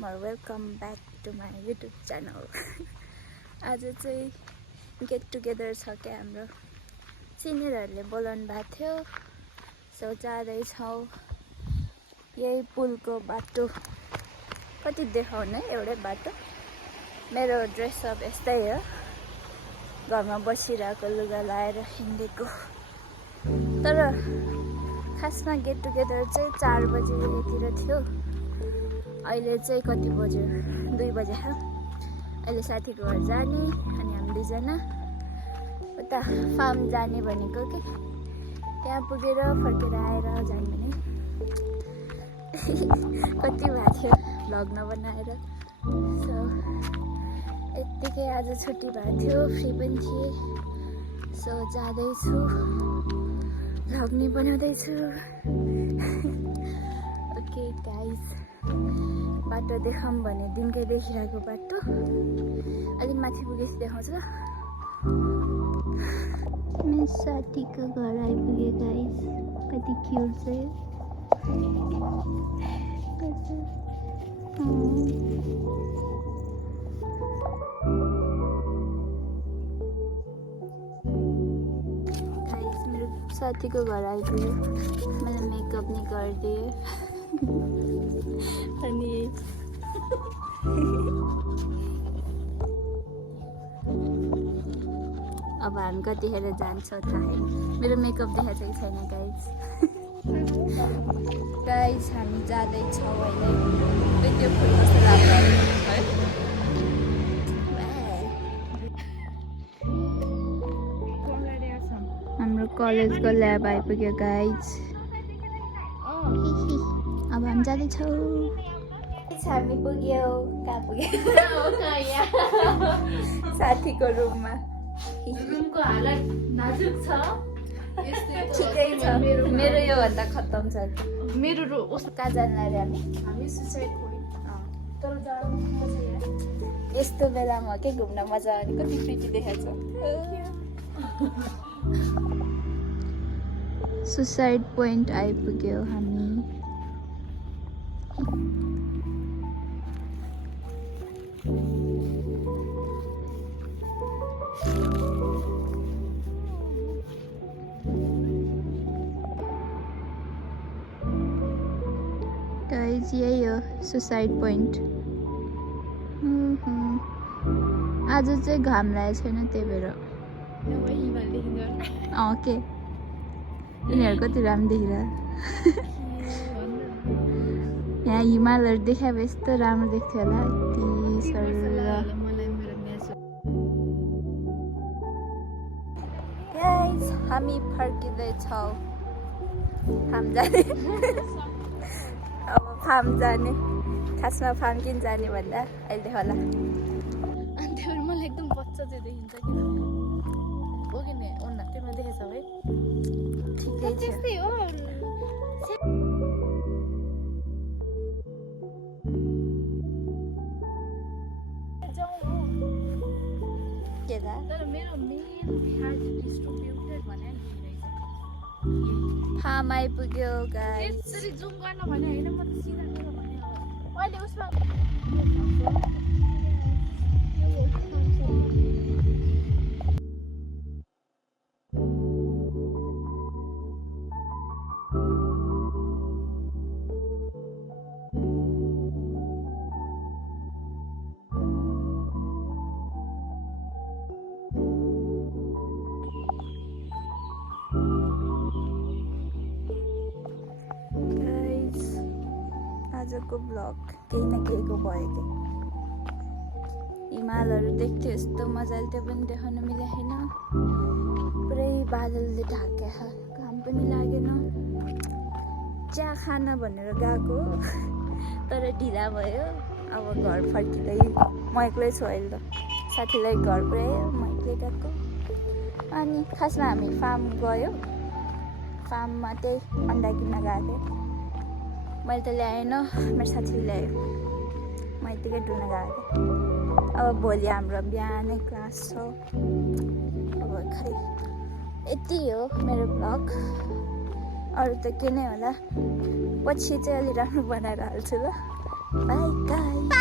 welcome back to my YouTube channel. आज चाहिँ get together छ क्या हाम्रो सिनियरहरूले बोलाउनु भएको थियो सो जाँदैछौँ यही पुलको बाटो कति देखाउने एउटै बाटो मेरो ड्रेसअप यस्तै हो घरमा बसिरहेको लुगा लाएर हिँडेको तर खासमा गेट टुगेदर चाहिँ 4 बजेतिर थियो अहिले चाहिँ कति बज्यो 2 बजे हो अहिले साथीको घर जाने अनि हामी दुईजना उता फार्म जाने भनेको के त्यहाँ पुगेर फर्केर आएर जाने भने कति भएको थियो भ्लग नबनाएर सो यत्तिकै आज छुट्टी भएको थियो फ्री पनि थिएँ सो जाँदैछु भ्लग नै बनाउँदैछु ओके गाइज बाटो देखाऊँ भने दिनकै देखिरहेको बाटो अलिक माथि पुगेपछि देखाउँछु ल मेरो साथीको घर आइपुगे गाइज कति क्युट छ गाइज मेरो साथीको घर आइपुग्यो मलाई मेकअप नि गरिदिए अनि अब हामी कतिखेर जान्छौँ थाहा छैन मेरो मेकअप देखाएको छैन गाइज हामी जाँदैछौँ अहिले त्यो फुल कस्तो लाग्छ हाम्रो कलेजको ल्याब आइपुग्यो गाइज अब हामी जाँदैछौँ हामी पुग्यो कहाँ पुग्यो साथीको रुममा रुमको हालत नाजुक छ ठिकै छ मेरो योभन्दा खत्तम छ मेरो कहाँ जान्न अरे हामी सुसाइड तर यस्तो बेलामा के घुम्न मजा आउने कति प्रिटी देखाएको छ सुसाइड पोइन्ट आइपुग्यो हामी गाइज यही हो सुसाइड पोइन्ट आज चाहिँ घाम लागेको छैन त्यही भएर के यिनीहरू कति राम्रो देखिरहेको यहाँ हिमालहरू देखाए यस्तो राम्रो देख्थ्यो होला यति सर हामी फर्किँदैछौँ फार्म जाने अब फार्म जाने खासमा फार्म किन जाने भन्दा अहिले होला अनि त्यो मलाई एकदम बच्चा चाहिँ देखिन्छ कि हो कि नै उन्ना त्यसमा देखेछ है ठिकै त्यस्तै हो तर मेरो फार्म आइपुग्यो गाइस यसरी जुम गर्न भने हैन म त सिधा मेरो भने हो अहिले उसमा आजको ब्लग केही न केहीको भयो कि हिमालहरू देख्थ्यो यस्तो मजाले त्यो पनि देखाउन मिलेन पुरै बादलले ढाक्यो घाम पनि लागेन चिया खान भनेर गएको तर ढिला भयो अब घर फर्किँदै म एक्लै छु अहिले त साथीलाई घर पुऱ्यायो म एक्लै गएको अनि खासमा हामी फार्म गयो फार्ममा त्यही अन्डा किन्न गएको थिएँ मैले त ल्याएन मेरो साथीले ल्यायो म यत्तिकै डुल्न गएको थिएँ अब भोलि हाम्रो बिहानै क्लास छ अब खै यति हो मेरो ब्लग अरू त के नै होला पछि चाहिँ अलि राम्रो बनाएर हाल्छु ल बाई गाइस